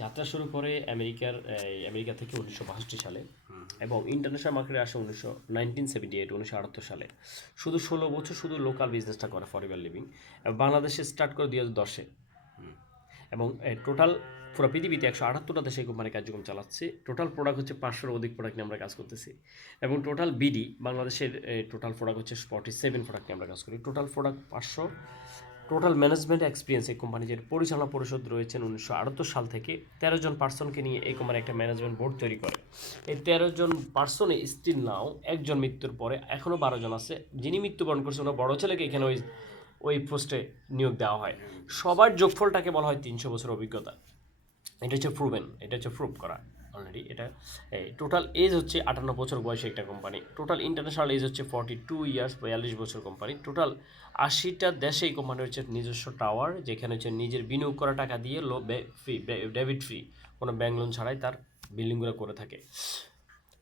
যাত্রা শুরু করে আমেরিকা থেকে 1962 সালে এবং ইন্টারন্যাশনাল মার্কেটে আসে 1978 সালে। শুধু 16 বছর শুধু লোকাল বিজনেসটা করে ফরএভার লিভিং, এবং বাংলাদেশে স্টার্ট করে 2010-এ, এবং টোটাল পুরো পৃথিবীতে 178টা দেশে এই কোম্পানি কার্যক্রম চালাচ্ছে। টোটাল প্রোডাক্ট হচ্ছে 500-এর অধিক প্রোডাক্ট নিয়ে আমরা কাজ করতেছি, এবং টোটাল বিডি বাংলাদেশের টোটাল প্রোডাক্ট হচ্ছে 47 প্রোডাক্ট নিয়ে আমরা কাজ করি। Total product 500। Total management experience এই কোম্পানি যে পরিচালনা পরিষদ রয়েছেন 1978 সাল থেকে 13 জন পার্সনকে নিয়ে এই কোম্পানি একটা ম্যানেজমেন্ট বোর্ড তৈরি করে। এই 13 জন পার্সনে স্টিল নাও একজন মৃত্যুর পরে এখনও 12 জন আছে, যিনি মৃত্যুবরণ করছে ওনার বড় ছেলেকে এখানে ওই পোস্টে নিয়োগ দেওয়া হয়। সবার যোগফলটাকে বলা হয় 300 বছর অভিজ্ঞতা। এটা হচ্ছে প্রুভেন, এটা হচ্ছে প্রুভ করা অলরেডি। এটা টোটাল এজ হচ্ছে 58 বছর বয়সে একটা কোম্পানি। টোটাল ইন্টারন্যাশনাল এজ হচ্ছে 42 ইয়ার্স, 42 বছর কোম্পানি। টোটাল 80টা দেশে এই কোম্পানি হচ্ছে নিজস্ব টাওয়ার, যেখানে হচ্ছে নিজের বিনিয়োগ করা টাকা দিয়ে ডেবিট ফ্রি কোনো ব্যাংক লোন ছাড়াই তার বিল্ডিংগুলো করে থাকে।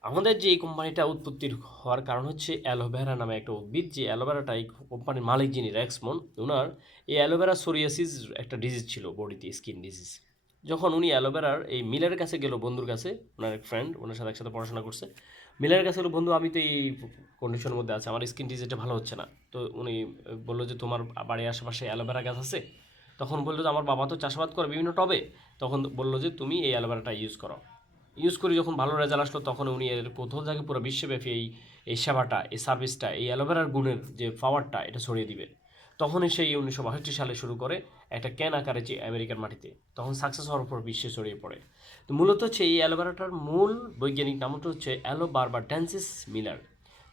আমাদের যে এই কোম্পানিটা উৎপত্তির হওয়ার কারণ হচ্ছে অ্যালোভেরা নামে একটা উদ্ভিদ, যে অ্যালোভেরাটা এই কোম্পানির মালিক যিনি রেক্সমন, ওনার এই অ্যালোভেরা সোরিয়াসিস একটা ডিজিজ ছিল বডিতে, স্কিন ডিজিজ। যখন উনি অ্যালোভেরার এই মিলের কাছে গেল, বন্ধুর কাছে, ওনার এক ফ্রেন্ড, ওনার সাথে একসাথে পড়াশোনা করছে, মিলের কাছে গেলো, বন্ধু আমি তো এই কন্ডিশনের মধ্যে আছে, আমার স্কিন ডিজিজটা ভালো হচ্ছে না। তো উনি বললো যে তোমার বাড়ির আশেপাশে অ্যালোভেরা গাছ আছে? তখন বললো যে আমার বাবা তো চাষাবাদ করে বিভিন্ন টবে। তখন বললো যে তুমি এই অ্যালোভেরাটা ইউজ করি। যখন ভালো রেজাল্ট আসলো তখন উনি এর কোথাও থেকে পুরো বিশ্বব্যাপী এই সেবাটা, এই সার্ভিসটা, এই অ্যালোভেরার গুণের যে পাওয়ারটা, এটা ছড়িয়ে দিবে। তখনই সেই 1962 সালে শুরু করে একটা ক্যান আকারে যে আমেরিকার মাটিতে, তখন সাকসেস হওয়ার পর বিশ্বে ছড়িয়ে পড়ে। তো মূলত হচ্ছে এই অ্যালোভেরাটার মূল বৈজ্ঞানিক নামটা হচ্ছে অ্যালোবারবাটেন্সিস মিলার,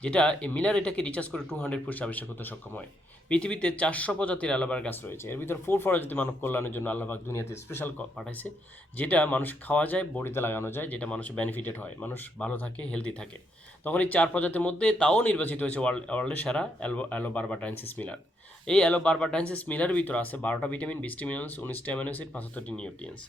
যেটা এই মিলার এটাকে রিচার্জ করে 200 ফুট আবিষ্কার করতে সক্ষম হয়। পৃথিবীতে 400 প্রজাতির অ্যালোভেরা গাছ রয়েছে, এর ভিতরে 4 প্রজাতি মানব কল্যাণের জন্য আল্লাহ পাক দুনিয়াতে স্পেশাল পাঠাইছে, যেটা মানুষ খাওয়া যায়, বডিতে লাগানো যায়, যেটা মানুষের বেনিফিটেড হয়, মানুষ ভালো থাকে, হেলদি থাকে। তখন এই 4 প্রজাতির মধ্যে তাও নির্বাচিত হয়েছে ওয়ার্ল্ডের সেরা অ্যালোবারবাটেন্সিস মিলার। এই অ্যালোবারবাটেন্সিস মিলারের ভিতরে আছে 12টা ভিটামিন, 20টি মিনারেলস, 19টি অ্যামাইনো অ্যাসিড, 75টি নিউট্রিয়েন্টস।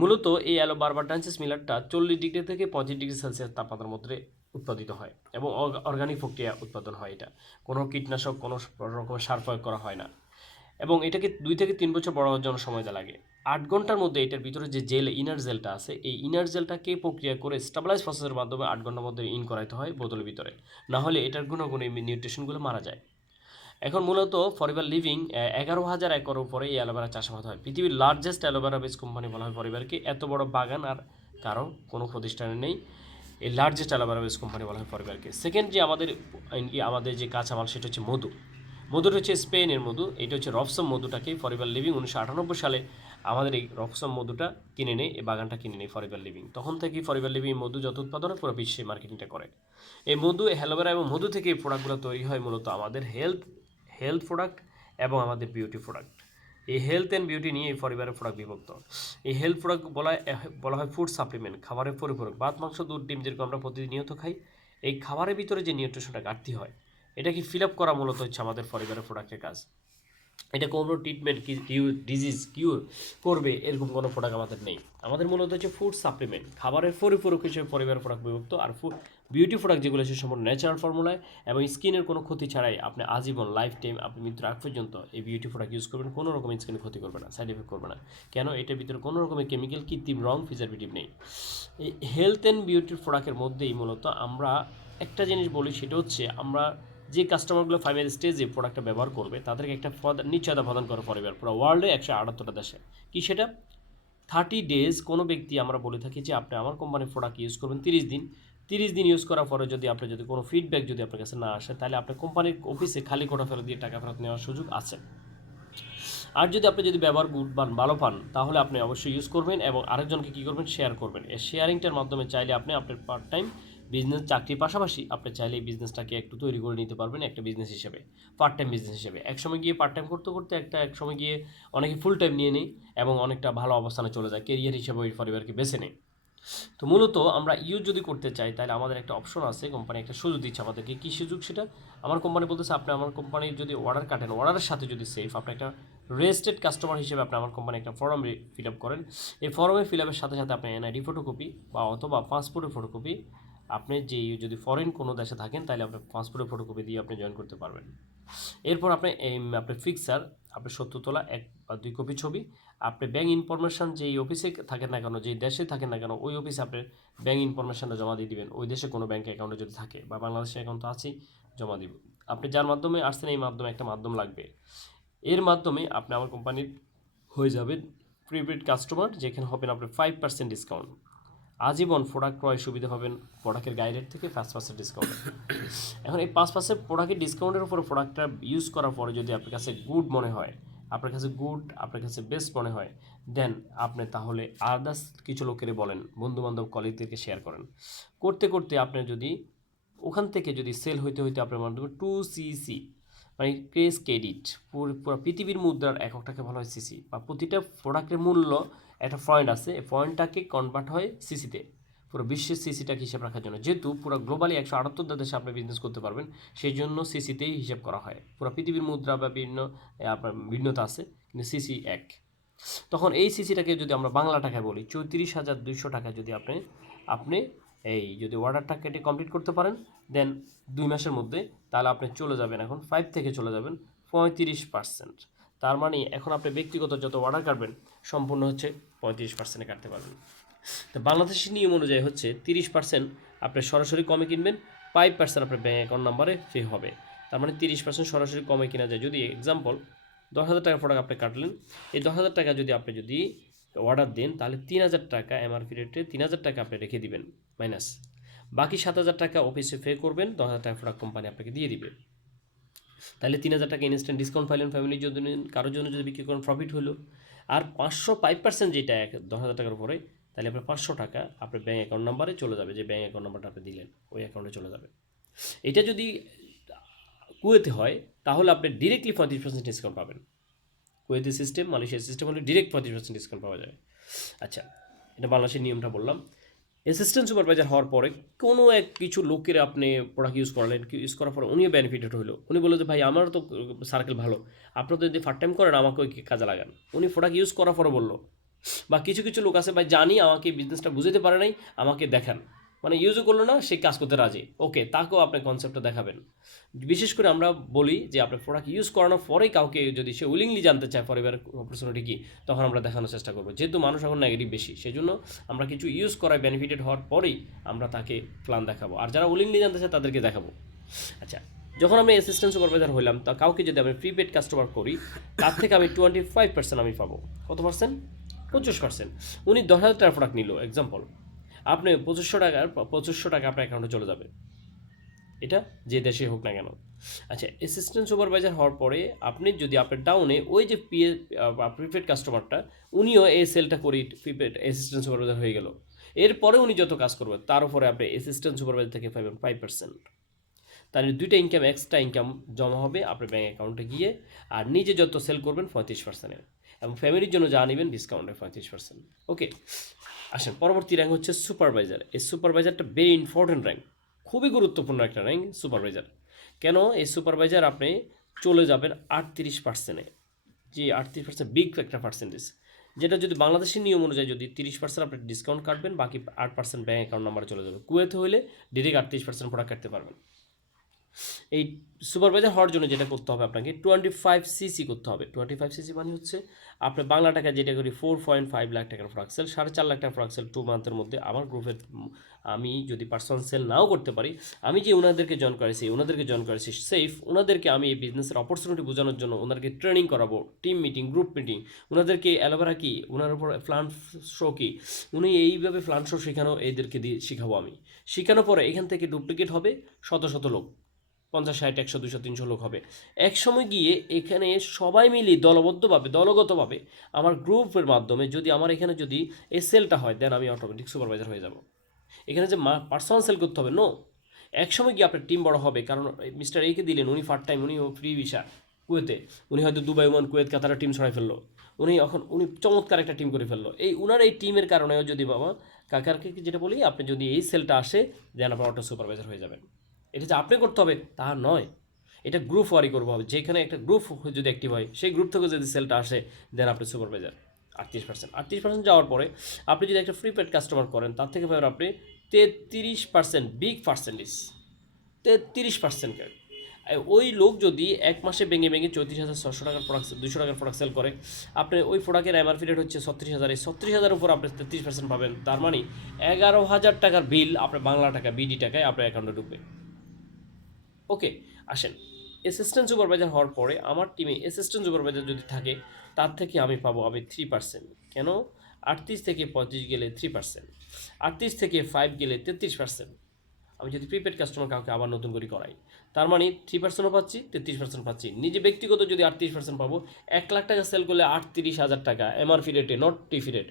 মূলত এই অ্যালোবারবাটেন্সিস মিলারটা 40 ডিগ্রি থেকে 35 ডিগ্রি সেলসিয়াস তাপমাত্রার মধ্যে উৎপাদিত হয়, এবং অর্গানিক প্রক্রিয়া উৎপাদন হয়। এটা কোনো কীটনাশক, কোনো রকমের সার প্রয়োগ করা হয় না, এবং এটাকে 2 থেকে 3 বছর বড় হওয়ার জন্য সময় লাগে। 8 ঘন্টার মধ্যে এটার ভিতরে যে ইনার জেলটা আছে, এই ইনার জেলটাকে প্রক্রিয়া করে স্টেবিলাইজ প্রসেসের মাধ্যমে 8 ঘন্টার মধ্যে ইন করাইতে হয় বোতলের ভিতরে, না হলে এটার গুণাগুণ এই নিউট্রিশনগুলো মারা যায়। এখন মূলত ফরএভার লিভিং 11,000 একর উপরে এই অ্যালোভেরা চাষাবাদ হয়। পৃথিবীর লার্জেস্ট অ্যালোভেরা বেস কোম্পানি বলা হয় ফরএভারকে। এত বড় বাগান আর কারো কোনো প্রতিষ্ঠানে নেই। এই লার্জেস্ট অ্যালোভেরা বেস কোম্পানি বলা হয় ফরএভারকে। সেকেন্ড যে আমাদের যে কাঁচামাল, সেটা হচ্ছে মধুটা হচ্ছে স্পেনের মধু। এটা হচ্ছে রফসম মধুটাকে ফরএভার লিভিং 1998 সালে আমাদের এই রফসম মধুটা কিনে নেয়, এই বাগানটা কিনে নেয় ফরএভার লিভিং। তখন থেকেই ফরএভার লিভিং মধু যত উৎপাদন হয় পুরো বিশ্বে মার্কেটিংটা করে। এই মধু, অ্যালোভেরা এবং মধু থেকে এই প্রোডাক্টগুলো তৈরি হয় মূলত আমাদের হেলথ প্রোডাক্ট এবং আমাদের বিউটি প্রোডাক্ট। এই হেলথ অ্যান্ড বিউটি নিয়ে এই পরিবারের প্রোডাক্ট বিভক্ত। এই হেলথ প্রোডাক্ট বলা হয় ফুড সাপ্লিমেন্ট, খাবারের পরিপূরক। ভাত, মাংস, দুধ, ডিম যেরকম আমরা প্রতিনিয়ত খাই, এই খাবারের ভিতরে যে নিউট্রিশনটা ঘাটতি হয়, এটাকে ফিল আপ করা মূলত হচ্ছে আমাদের পরিবারের প্রোডাক্টের কাজ। এটা কোনো ট্রিটমেন্ট ডিজিজ কিউর করবে এরকম কোনো প্রোডাক্ট আমাদের নেই। আমাদের মূলত হচ্ছে ফুড সাপ্লিমেন্ট, খাবারের পরিপূরক হিসেবে পরিবারের প্রোডাক্ট বিভক্ত। আর বিউটি প্রোডাক্ট যেগুলো সে সম্পূর্ণ ন্যাচারাল ফর্মুলায় এবং স্কিনের কোনো ক্ষতি ছাড়াই আপনি আজীবন লাইফ টাইম, আপনি মৃত্যুর আগ পর্যন্ত এই বিউটি প্রোডাক্ট ইউজ করবেন, কোনো রকমের স্কিনের ক্ষতি করবে না, সাইড এফেক্ট করবে না। কেন? এটার ভিতরে কোনো রকমের কেমিক্যাল, কৃত্রিম রং, প্রিজারভেটিভ নেই। এই হেলথ অ্যান্ড বিউটির প্রোডাক্টের মধ্যেই মূলত আমরা একটা জিনিস বলি, সেটা হচ্ছে আমরা যে কাস্টমারগুলো ফাইনাল স্টেজে প্রোডাক্টটা ব্যবহার করবে তাদেরকে একটা নিশ্চয়তা প্রদান করে পরিবার পুরো ওয়ার্ল্ডে 178টা দেশে। কি সেটা? 30 ডেজ। কোনো ব্যক্তি, আমরা বলে থাকি যে আপনি আমার কোম্পানির প্রোডাক্ট ইউজ করবেন 30 দিন ইউজ করার পরে যদি কোনো ফিডব্যাক যদি আপনার কাছে না আসে, তাহলে আপনার কোম্পানির অফিসে খালি কোটা ফেরত দিয়ে টাকা ফেরত নেওয়ার সুযোগ আছে। আর যদি ব্যবহার ভালো পান, তাহলে আপনি অবশ্যই ইউজ করবেন এবং আরেকজনকে কী করবেন, শেয়ার করবেন। এই শেয়ারিংটার মাধ্যমে চাইলে আপনি আপনার পার্ট টাইম বিজনেস, চাকরির পাশাপাশি আপনি চাইলে এই বিজনেসটাকে একটু তৈরি করে নিতে পারবেন একটা বিজনেস হিসেবে, পার্ট টাইম বিজনেস হিসেবে। একসময় গিয়ে পার্ট টাইম করতে করতে এক সময় গিয়ে অনেকে ফুল টাইম নিয়ে নেয় এবং অনেকটা ভালো অবস্থানে চলে যায়, কেরিয়ার হিসেবে ওই পরিবারকে বেছে নেয়। তো মূলত আমরা ইউজ যদি করতে চাই, তাহলে আমাদের একটা অপশন আছে, কোম্পানি একটা সুযোগ দিচ্ছে আমাদেরকে। কী সুযোগ সেটা? আমার কোম্পানি বলতেছে, আপনি আমার কোম্পানির যদি অর্ডার কাটেন, অর্ডারের সাথে যদি সেফ আপনি একটা রেজিস্টার্ড কাস্টমার হিসেবে আপনি আমার কোম্পানি একটা ফর্ম ফিল আপ করেন। এই ফর্মে ফিল আপের সাথে সাথে আপনি এনআইডি ফটোকপি বা অথবা পাসপোর্টের ফটোকপি, আপনি যদি ফরেন কোনো দেশে থাকেন তাহলে আপনার পাসপোর্টের ফটোকপি দিয়ে আপনি জয়েন করতে পারবেন। এরপর আপনি ফিক্সার, আপনি 70 তোলা 1 বা 2 কপি ছবি, আপনি ব্যাঙ্ক ইনফরমেশন যেই অফিসে থাকেন না কেন, যেই দেশে থাকেন না কেন, ওই অফিসে আপনি ব্যাঙ্ক ইনফরমেশনটা জমা দিয়ে দিবেন। ওই দেশে কোনো ব্যাঙ্ক অ্যাকাউন্টে যদি থাকে বা বাংলাদেশের অ্যাকাউন্ট তো আছেই, জমা দিব। আপনি যার মাধ্যমে আসছেন এই মাধ্যমে একটা মাধ্যম লাগবে। এর মাধ্যমে আপনি আমার কোম্পানির হয়ে যাবেন প্রিপেড কাস্টমার, যেখানে হবেন আপনি 5% ডিসকাউন্ট। আজীবন প্রোডাক্ট ক্রয় সুবিধা পাবেন প্রোডাক্টের গাইডের থেকে 5% ডিসকাউন্ট। এখন এই 5% প্রোডাক্টের ডিসকাউন্টের উপরে প্রোডাক্টটা ইউজ করার পরে যদি আপনার কাছে গুড মনে হয়, আপনার কাছে বেস্ট মনে হয়, দেন আপনি তাহলে আদার্স কিছু লোকের বলেন, বন্ধুবান্ধব কলিগদেরকে শেয়ার করেন। করতে করতে আপনার যদি ওখান থেকে যদি সেল হইতে হইতে আপনার মাধ্যমে 2cc, মানে ক্রেজ ক্রেডিট, পুরো পৃথিবীর মুদ্রার এককটাকে বলা হয় সিসি, বা প্রতিটা প্রোডাক্টের মূল্য একটা পয়েন্ট আছে, এই পয়েন্টটাকে কনভার্ট হয় সিসিতে, পুরো বিশ্বের সিসিটাকে হিসাব রাখার জন্য। যেহেতু পুরো গ্লোবালি 178 দেশে আপনি বিজনেস করতে পারবেন, সেই জন্য সিসিতেই হিসাব করা হয়। পুরো পৃথিবীর মুদ্রা বা আপনার ভিন্নতা আছে, কিন্তু সিসি এক। তখন এই সিসিটাকে যদি আমরা বাংলা টাকায় বলি, 34,200 টাকা যদি আপনি এই যদি অর্ডারটা কেটে কমপ্লিট করতে পারেন, দেন 2 মাসের মধ্যে, তাহলে আপনি চলে যাবেন এখন 5 থেকে চলে যাবেন 35%। তার মানে এখন আপনি ব্যক্তিগত যত অর্ডার কাটবেন সম্পূর্ণ হচ্ছে 35%-এ কাটতে পারবেন। তো বাংলাদেশের নিয়ম অনুযায়ী হচ্ছে 30% আপনি সরাসরি কমে কিনবেন, 5% আপনার ব্যাঙ্ক অ্যাকাউন্ট নাম্বারে পে হবে। তার মানে 30% সরাসরি কমে কিনা যায়। যদি এক্সাম্পল 10,000 টাকা প্রোডাক্ট আপনি কাটলেন, এই 10,000 টাকা যদি আপনি অর্ডার দেন, তাহলে 3,000 টাকা এমআরপি রেটে 3,000 টাকা আপনি রেখে দিবেন মাইনাস, বাকি 7,000 টাকা অফিসে পে করবেন, 10,000 টাকা প্রোডাক্ট কোম্পানি আপনাকে দিয়ে দিবে। তাহলে 3,000 টাকা ইনস্ট্যান্ট ডিসকাউন্ট পাইলেন, ফ্যামিলির যদি কারোর জন্য যদি বিক্রি করেন প্রফিট হলো। আর 505% যেটা 10,000 টাকার উপরে, তাহলে আপনার 500 টাকা আপনার ব্যাঙ্ক অ্যাকাউন্ট নাম্বারে চলে যাবে, যে ব্যাঙ্ক অ্যাকাউন্ট নাম্বারটা আপনি দিলেন ওই অ্যাকাউন্টে চলে যাবে। এটা যদি কুয়েতে হয় তাহলে আপনি ডিরেক্টলি 35% ডিসকাউন্ট পাবেন। কুয়েতের সিস্টেম, মালয়েশিয়ার সিস্টেম হলে ডিরেক্ট 35% ডিসকাউন্ট পাওয়া যায়। আচ্ছা, এটা বাংলাদেশের নিয়মটা বললাম। অ্যাসিস্ট্যান্ট সুপারভাইজার হওয়ার পরে কোনো কিছু লোকের আপনি প্রোডাক্ট ইউজ করালেন, ইউজ করার পরে উনিও বেনিফিটেড হলো। উনি বললো যে ভাই আমারও তো সার্কেল ভালো, আপনারা তো যদি পার্ট টাইম করেন আমাকে ওই কাজে লাগান। উনি প্রোডাক্ট ইউজ করার পরে বললো। বা কিছু কিছু লোক আছে ভাই জানি আমাকে বিজনেসটা বুঝতে পারে নাই, আমাকে দেখান, মানে ইউজও করলো না, সে কাজ করতে রাজি, ওকে, তাকেও আপনি কনসেপ্টটা দেখাবেন। বিশেষ করে আমরা বলি যে আপনার প্রোডাক্ট ইউজ করানোর পরেই কাউকে যদি সে উইলিংলি জানতে চায় পরিবারের অপরচুনিটি কী, তখন আমরা দেখানোর চেষ্টা করবো। যেহেতু মানুষ এখন নেগেটিভ বেশি, সেই জন্য আমরা কিছু ইউজ করায় বেনিফিটেড হওয়ার পরেই আমরা তাকে প্ল্যান দেখাবো, আর যারা উইলিংলি জানতে চায় তাদেরকে দেখাবো। আচ্ছা, যখন আমি অ্যাসিস্ট্যান্ট সুপারভাইজার হইলাম, তা কাউকে যদি আমি প্রিপেড কাস্টমার করি, তার থেকে আমি 25% আমি পাবো। কত পার্সেন্ট? 25%। উনি 10,000 টাকার প্রোডাক্ট নিল এক্সাম্পল, আপনি 2500 টাকা আপনার অ্যাকাউন্টে চলে যাবে, এটা যে দেশে হোক না কেন। আচ্ছা, অ্যাসিস্ট্যান্ট সুপারভাইজার হওয়ার পরে আপনি যদি আপনার ডাউনে ওই যে প্রিপেড কাস্টমারটা, উনিও এই সেলটা করি প্রিপেড অ্যাসিস্ট্যান্ট সুপারভাইজার হয়ে গেল, এরপরে উনি যত কাজ করবে তার উপরে আপনি অ্যাসিস্ট্যান্ট সুপারভাইজার থেকে পাবেন 5%। তাহলে দুইটা ইনকাম, এক্সট্রা ইনকাম জমা হবে আপনার ব্যাঙ্ক অ্যাকাউন্টে গিয়ে, আর নিজে যত সেল করবেন 35%-এর, এবং ফ্যামিলির জন্য যা নেবেন ডিসকাউন্টে 35%। ওকে, আসেন পরবর্তী র্যাঙ্ক হচ্ছে সুপারভাইজার। এই সুপারভাইজারটা ভেরি ইম্পর্টেন্ট র্যাঙ্ক, খুবই গুরুত্বপূর্ণ একটা র্যাঙ্ক সুপারভাইজার। কেন? এই সুপারভাইজার আপনি চলে যাবেন 38%-এ, যে 38% বিগ একটা পার্সেন্টেজ, যেটা যদি বাংলাদেশের নিয়ম অনুযায়ী যদি 30% আপনি ডিসকাউন্ট কাটবেন, বাকি 8% ব্যাঙ্ক অ্যাকাউন্ট নাম্বারে চলে যাবে। কুয়েতে হলে ডিরেক্ট 38% প্রোডাক্ট কাটতে পারবেন। এই সুপারভাইজার হওয়ার জন্য যেটা করতে হবে আপনাকে 25cc করতে হবে। 25cc মানে হচ্ছে আপনার বাংলা টাকা যেটা করি 4.5 লাখ টাকার প্রোডাক্ট সেল, 4.5 লাখ টাকার প্রোডাক্ট সেল 2 মান্থের মধ্যে আমার গ্রুপের, আমি যদি পার্সোনাল সেল নাও করতে পারি, আমি যে ওনাদেরকে জয়েন করেছি সেফ, ওনাদেরকে আমি এই বিজনেসের অপরচুনিটি বোঝানোর জন্য ওনাদেরকে ট্রেনিং করাবো, টিম মিটিং, গ্রুপ মিটিং, ওনাদেরকে অ্যালোভেরা কি, ওনার উপর প্লান্ট শো কি, উনি এইভাবে প্লান্ট শো শেখানো, এদেরকে দিয়ে শেখাবো আমি। শেখানোর পরে এখান থেকে ডুপ্লিকেট হবে শত শত লোক, 50, 60, 100, 200, 300 লোক হবে। এক সময় গিয়ে এখানে সবাই মিলে দলগতভাবে আমার গ্রুপের মাধ্যমে যদি আমার এখানে যদি এই সেলটা হয়, দেন আমি অটোমেটিক সুপারভাইজার হয়ে যাব। এখানে যে পার্সোনাল সেল করতে হবে নো, এক সময় গিয়ে আপনার টিম বড় হবে। কারণ মিস্টার একে দিলেন, উনি পার্ট টাইম, উনি ফ্রি ভিসা কুয়েতে, উনি হয়তো দুবাই, ওমান, কুয়েত, কাতারের টিম ছড়াই ফেললো, উনি চমৎকার একটা টিম করে ফেললো। উনার এই টিমের কারণেও যদি বাবা কাকারকে যেটা বলি, আপনি যদি এই সেলটা আসে, দেন আপনার অটো সুপারভাইজার হয়ে যাবেন। এটা যে আপনি করতে হবে তা নয়, এটা গ্রুপ ওয়ারি করবো হবে। যেখানে একটা গ্রুপ যদি অ্যাক্টিভ হয়, সেই গ্রুপ থেকে যদি সেলটা আসে, দেন আপনি সুপারভাইজার। 38% যাওয়ার পরে আপনি যদি একটা প্রিপেড কাস্টমার করেন, তার থেকে আপনি 33% বিগ পার্সেন্টেজ, 33%। ওই লোক যদি এক মাসে ভেঙে ভেঙে 34,600 টাকার প্রোডাক্ট 200 টাকার প্রোডাক্ট সেল করে, আপনি ওই প্রোডাক্টের এমআরপি রেট হচ্ছে 36,000, এই 36,000 উপর আপনি 33% পাবেন। তার মানে 11,000 টাকার বিল আপনার বাংলা টাকা বিডি টাকায় আপনার অ্যাকাউন্টে ঢুকবে। ওকে, আসেন অ্যাসিস্ট্যান্ট সুপারভাইজার হওয়ার পরে আমার টিমে অ্যাসিস্ট্যান্ট সুপারভাইজার যদি থাকে, তার থেকে আমি পাবো 3%। কেন? 38 থেকে 35 গেলে 3%, 38 থেকে 5 গেলে 33%। আমি যদি প্রিপেড কাস্টমার কাউকে আবার নতুন করে করাই, তার মানে 3%ও পাচ্ছি, 33% পাচ্ছি। নিজে ব্যক্তিগত যদি 38% পাবো, 1,00,000 টাকা সেল করলে 38,000 টাকা এমআরপি রেটে, নট টিফি রেট,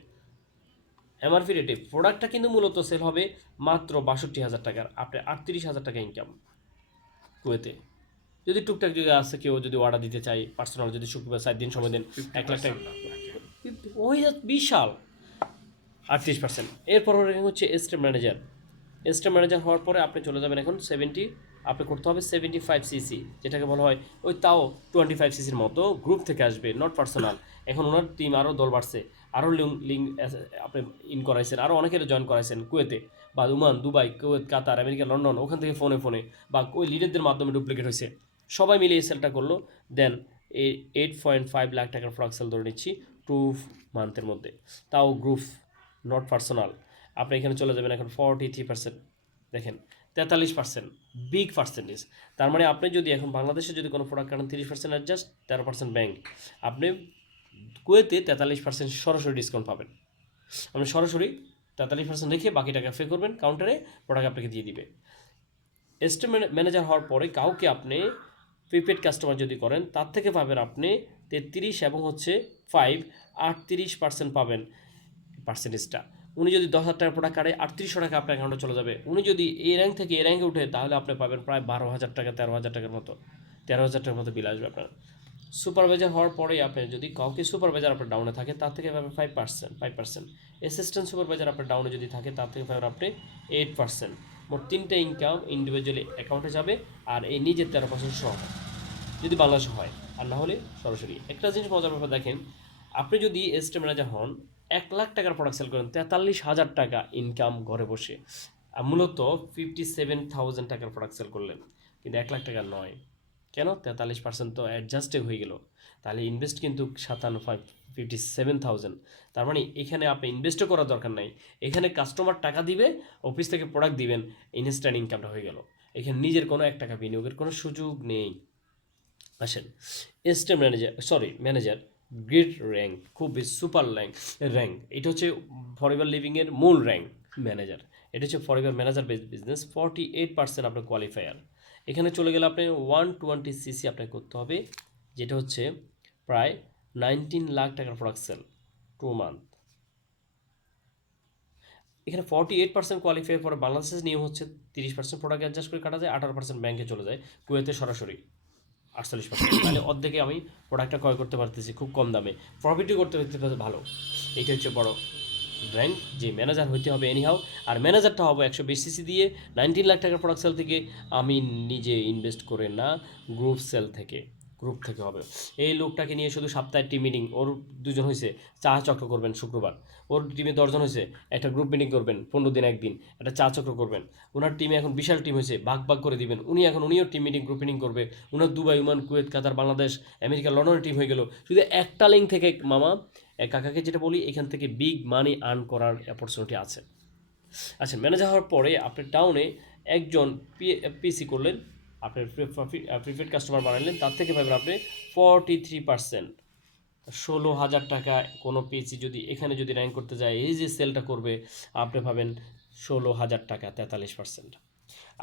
এমআরপি রেটে প্রোডাক্টটা কিন্তু মূলত সেল হবে মাত্র 62,000 টাকার, আপনার 38,000 টাকা ইনকাম কুয়েতে। যদি টুকটাক যদি আসে কেউ যদি অর্ডার দিতে চাই পার্সোনাল, যদি শুক্রবার 7 দিন সময় দেন, 1,00,000 টাকা ওই বিশাল 38%। এরপর হচ্ছে এস্টেট ম্যানেজার। এস্টেট ম্যানেজার হওয়ার পরে আপনি চলে যাবেন এখন 70, আপনি করতে হবে 75 সিসি, যেটাকে বলা হয় ওই তাও 25 সিসির মতো, গ্রুপ থেকে আসবে, নট পার্সোনাল। এখন ওনার টিম আরও দল বাড়ছে, আরও লিঙ্ক আপনি ইন করাইছেন, আরও অনেকের জয়েন করাইছেন কুয়েতে বা ওমান, দুবাই, কুয়েত, কাতার, আমেরিকা, লন্ডন, ওখান থেকে ফোনে বা ওই লিডারদের মাধ্যমে ডুপ্লিকেট হয়েছে, সবাই মিলে এই সেলটা করলো। দেন 8.5 লাখ টাকার প্রোডাক্ট সেল ধরে নিচ্ছি 2 মান্থের মধ্যে, তাও গ্রুপ, নট পার্সোনাল। আপনি এখানে চলে যাবেন এখন 43%, দেখেন 43%, বিগ পার্সেন্টেজ। তার মানে আপনি যদি এখন বাংলাদেশে যদি কোনো প্রোডাক্ট কাটেন 30% অ্যাডজাস্ট, 13% ব্যাঙ্ক, আপনি কুয়েতে 43% সরাসরি ডিসকাউন্ট পাবেন। আপনি সরাসরি 43% রেখে বাকি টাকা পে করবেন কাউন্টারে, প্রোডাক্ট আপনাকে দিয়ে দিবে। এস্টেট ম্যানেজার হওয়ার পরে কাউকে আপনি প্রিপেড কাস্টমার যদি করেন, তার থেকে পাবেন আপনি 33 এবং হচ্ছে 5, 38% পাবেন পার্সেন্টেজটা। উনি যদি 10,000 টাকার প্রোডাক্ট কাটে, 3800 টাকা আপনার অ্যাকাউন্টে চলে যাবে। উনি যদি এই র্যাঙ্ক থেকে এই র্যাঙ্কে উঠে, তাহলে আপনি পাবেন প্রায় 12,000 টাকা, 13,000 টাকার মতো, 13,000 টাকার মতো বিল আসবে আপনার। সুপারভাইজার হওয়ার পরেই আপনি যদি কাউকে সুপারভাইজার আপনার ডাউনে থাকে, তার থেকে পাবেন 5%। অ্যাসিস্ট্যান্ট সুপারভাইজার আপনার ডাউনে যদি থাকে, তার থেকে পাবেন আপনি 8%। মোট 3টে ইনকাম ইন্ডিভিজুয়ালি অ্যাকাউন্টে যাবে, আর এই নিজের 13% সহ যদি বাংলাদেশে হয়, আর না হলে সরাসরি। একটা জিনিস মজার ব্যাপার দেখেন, আপনি যদি এস্টেট ম্যানেজার হন, 1,00,000 টাকার প্রোডাক্ট সেল করেন, 43,000 টাকা ইনকাম ঘরে বসে, মূলত 57,000 টাকার প্রোডাক্ট সেল করলেন, কিন্তু 1,00,000 টাকা নয়। কেন? 43% তো অ্যাডজাস্টে হয়ে গেল, তাহলে ইনভেস্ট কিন্তু 57,000। তার মানে এখানে আপনি ইনভেস্টও করার দরকার নাই, এখানে কাস্টমার টাকা দিবে, অফিস থেকে প্রোডাক্ট দিবেন, ইনস্ট্যান্ট ইনকামটা হয়ে গেল। এখানে নিজের কোনো 1 টাকা বিনিয়োগের কোনো সুযোগ নেই। আসেন এস্টেট ম্যানেজার গ্রেট র্যাঙ্ক, খুবই সুপার র্যাঙ্ক। এটা হচ্ছে ফরএভার লিভিংয়ের মূল র্যাঙ্ক ম্যানেজার। এটা হচ্ছে ফরএভার ম্যানেজার বেস বিজনেস, 48% আপনার কোয়ালিফায়ার। এখানে চলে গেলে আপনি 120 সিসি আপনাকে করতে হবে, যেটা হচ্ছে প্রায় 19 লাখ টাকার প্রোডাক্ট সেল 2 মান্থ। এখানে 48% কোয়ালিফাই পরে বাংলাদেশের নিয়ম হচ্ছে 30% প্রোডাক্ট অ্যাডজাস্ট করে কাটা যায়, 18% ব্যাংকে চলে যায়, কুয়েতে সরাসরি 48%। মানে অর্ধেকে আমি প্রোডাক্টটা ক্রয় করতে পারতেছি খুব কম দামে, প্রফিটও করতে পারতে ভালো। এইটা হচ্ছে বড় র্যাঙ্ক, যে ম্যানেজার হইতে হবে এনিহাও। আর ম্যানেজারটা হবে 120 সিসি দিয়ে, 19 লাখ টাকার প্রোডাক্ট সেল থেকে, আমি নিজে ইনভেস্ট করে না, গ্রুপ সেল থেকে, গ্রুপ থেকে হবে। এই লোকটাকে নিয়ে শুধু সপ্তাহে টিম মিটিং, ওর 2জন হয়েছে, চা চক্র করবেন শুক্রবার, ওর টিমে 10জন হয়েছে, একটা গ্রুপ মিটিং করবেন 15 দিন একদিন, একটা চা চক্র করবেন। ওনার টিমে এখন বিশাল টিম হয়েছে, ভাগ করে দিবেন, উনিও টিম মিটিং, গ্রুপ মিটিং করবে। ওনার দুবাই, ওমান, কুয়েত, কাতার, বাংলাদেশ, আমেরিকা, লন্ডনের টিম হয়ে গেল। শুধু একটা লিঙ্ক থেকে মামা কাকাকে যেটা বলি, এখান থেকে বিগ মানি আর্ন করার অপরচুনিটি আছে। আচ্ছা, ম্যানেজার হওয়ার পরে আপনি টাউনে একজন পিসি করলেন, আপনার প্রিপেড কাস্টমার বানালেন, তার থেকে পাবেন আপনি 43%, 16,000 টাকা। কোনো পিসি যদি এখানে যদি র্যাঙ্ক করতে যায়, এই যে সেলটা করবে, আপনি পাবেন 16,000 টাকা, 43%।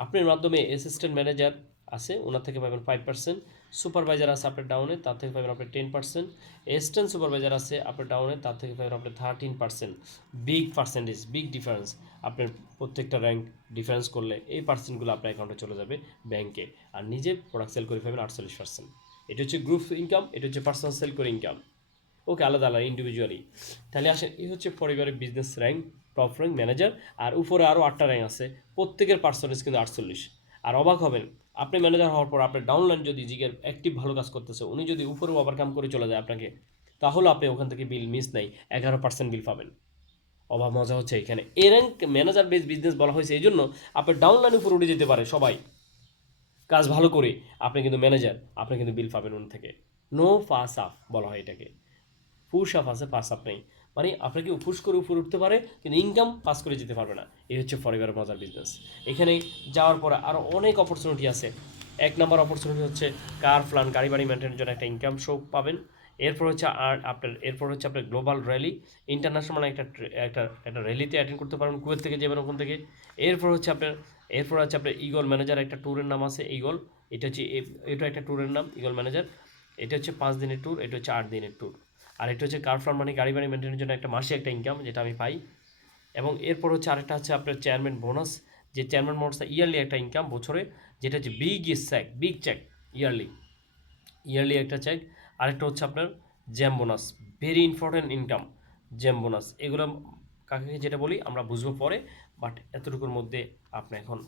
আপনার মাধ্যমে অ্যাসিস্ট্যান্ট ম্যানেজার আছে, ওনার থেকে পাবেন 5%। সুপারভাইজার আছে আপনার ডাউনে, তার থেকে পাবেন আপনি 10%। অ্যাসিস্ট্যান্ট সুপারভাইজার আছে আপনার ডাউনে, তার থেকে পাবেন আপনি 13%। Big percentage, big difference. আপনার প্রত্যেকটা র্যাঙ্ক ডিফারেন্স করলে এই পার্সেন্টগুলো আপনার অ্যাকাউন্টে চলে যাবে ব্যাংকে, আর নিজে প্রোডাক্ট সেল করে পাবেন 48%। এটা হচ্ছে গ্রুপ ইনকাম, এটা হচ্ছে পার্সোনাল সেল করে ইনকাম। ওকে, আলাদা আলাদা ইন্ডিভিজুয়ালি। তাহলে আসেন, এই হচ্ছে পরিবারের business rank, top rank manager. আর উপরে আরও 8টা র্যাঙ্ক আছে, প্রত্যেকের পার্সেন্টেজ কিন্তু 48। আর অবাক হবেন, আপনি ম্যানেজার হওয়ার পর আপনার ডাউনলাইন যদি জিগের অ্যাক্টিভ ভালো কাজ করতেছে, উনি যদি উপরে ওভারকাম করে চলে যায় আপনাকে, তাহলে আপনি ওখান থেকে বিল মিস নাই, 11% বিল পাবেন। অবাক মজা হচ্ছে এখানে। এ র্যাঙ্ক ম্যানেজার বেস বিজনেস বলা হয়েছে এই জন্য, আপনার ডাউনলাইন উপরে উঠে যেতে পারে সবাই। কাজ ভালো করে আপনি কিন্তু ম্যানেজার, আপনি কিন্তু বিল পাবেন ওন থেকে। নো পাস আপ বলা হয় এটাকে। পুশ আপ আছে, পাস আপ নেই। মানে আপনাকে পুশ করে উপরে উঠতে পারে, কিন্তু ইনকাম পাস করে যেতে পারবে না। এই হচ্ছে ফরএভার মজার বিজনেস। এখানে যাওয়ার পরে আরও অনেক অপরচুনিটি আছে। এক নম্বর অপরচুনিটি হচ্ছে কার প্ল্যান, গাড়ি বাড়ি মেনটেনের জন্য একটা ইনকাম শো পাবেন। এরপর হচ্ছে আপনার গ্লোবাল র্যালি, ইন্টারন্যাশনাল একটা একটা র্যালিতে অ্যাটেন্ড করতে পারবেন, কুয়েত থেকে যাবেন ওখান থেকে। এরপর হচ্ছে আপনার ইগল ম্যানেজার, একটা ট্যুরের নাম আছে ইগল। এটা একটা ট্যুরের নাম ইগল ম্যানেজার। এটা হচ্ছে 5 দিনের ট্যুর, এটা হচ্ছে 8 দিনের ট্যুর। আর এটা হচ্ছে কার ফার্ম, মানে গাড়ি বাড়ি মেনটেনের জন্য একটা মাসে একটা ইনকাম, যেটা আমি পাই। এবং এরপর হচ্ছে আরেকটা হচ্ছে আপনার চেয়ারম্যান বোনাস, যে চেয়ারম্যান বোনাসটা ইয়ারলি একটা ইনকাম বছরে, যেটা হচ্ছে বিগ চেক, ইয়ারলি ইয়ারলি একটা চেক। আরেকটা হচ্ছে আপনার jam bonus, very important income, jam bonus. এগুলো কাকে যেটা বলি আমরা বুঝবো পরে, বাট এতটুকুর মধ্যে আপনি এখন